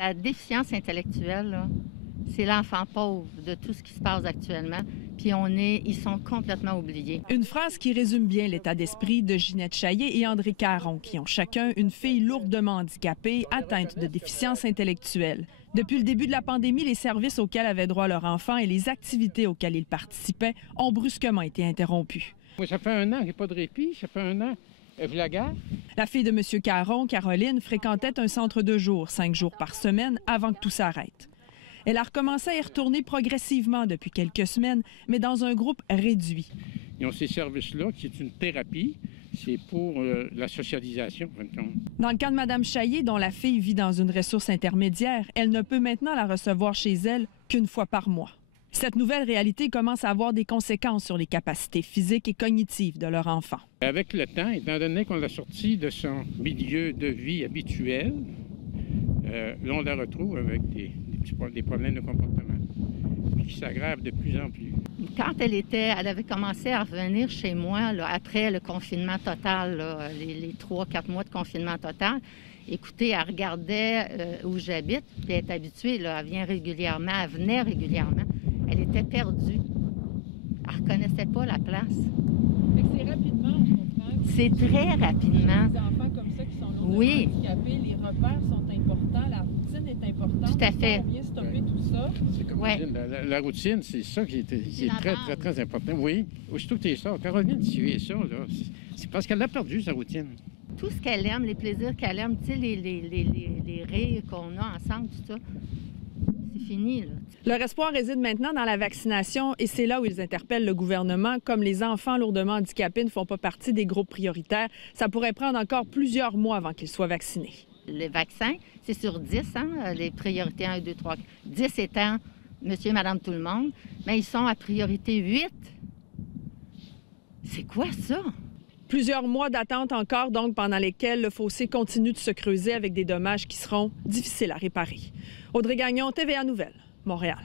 La déficience intellectuelle, là, c'est l'enfant pauvre de tout ce qui se passe actuellement. Puis ils sont complètement oubliés. Une phrase qui résume bien l'état d'esprit de Ginette Chaillé et André Caron, qui ont chacun une fille lourdement handicapée, atteinte de déficience intellectuelle. Depuis le début de la pandémie, les services auxquels avait droit leur enfant et les activités auxquelles ils participaient ont brusquement été interrompus. Moi, ça fait 1 an, j'ai pas de répit, ça fait 1 an. La fille de M. Caron, Caroline, fréquentait un centre de jour 5 jours par semaine avant que tout s'arrête. Elle a recommencé à y retourner progressivement depuis quelques semaines, mais dans un groupe réduit. Ils ont ces services-là, qui est une thérapie. C'est pour la socialisation. Dans le cas de Mme Chaillé, dont la fille vit dans une ressource intermédiaire, elle ne peut maintenant la recevoir chez elle qu'une fois par mois. Cette nouvelle réalité commence à avoir des conséquences sur les capacités physiques et cognitives de leur enfant. Avec le temps, étant donné qu'on l'a sorti de son milieu de vie habituel, là, on la retrouve avec des problèmes de comportement qui s'aggravent de plus en plus. Quand elle avait commencé à revenir chez moi, là, après le confinement total, là, les 3-4 mois de confinement total, écoutez, elle regardait où j'habite, puis elle est habituée, là, elle venait régulièrement. Elle était perdue. Elle ne reconnaissait pas la place. C'est rapidement, on comprend. C'est très rapidement. Les enfants comme ça qui sont lourdement oui. handicapés, les repères sont importants, la routine est importante. Tout à fait. Bien stopper tout ça. C'est comme la routine, c'est ça qui est très, très important. Oui, aussitôt que tu es ça, Caroline, si tu es ça, c'est parce qu'elle a perdu sa routine. Tout ce qu'elle aime, les plaisirs qu'elle aime, tu sais, les rires qu'on a ensemble, tout ça, c'est fini, là. Leur espoir réside maintenant dans la vaccination et c'est là où ils interpellent le gouvernement. Comme les enfants lourdement handicapés ne font pas partie des groupes prioritaires, ça pourrait prendre encore plusieurs mois avant qu'ils soient vaccinés. Le vaccin, c'est sur 10, hein, les priorités 1, 2, 3, 10 étant monsieur, madame, tout le monde, mais ils sont à priorité 8. C'est quoi ça? Plusieurs mois d'attente encore, donc, pendant lesquels le fossé continue de se creuser avec des dommages qui seront difficiles à réparer. Audrey Gagnon, TVA Nouvelles, Montréal.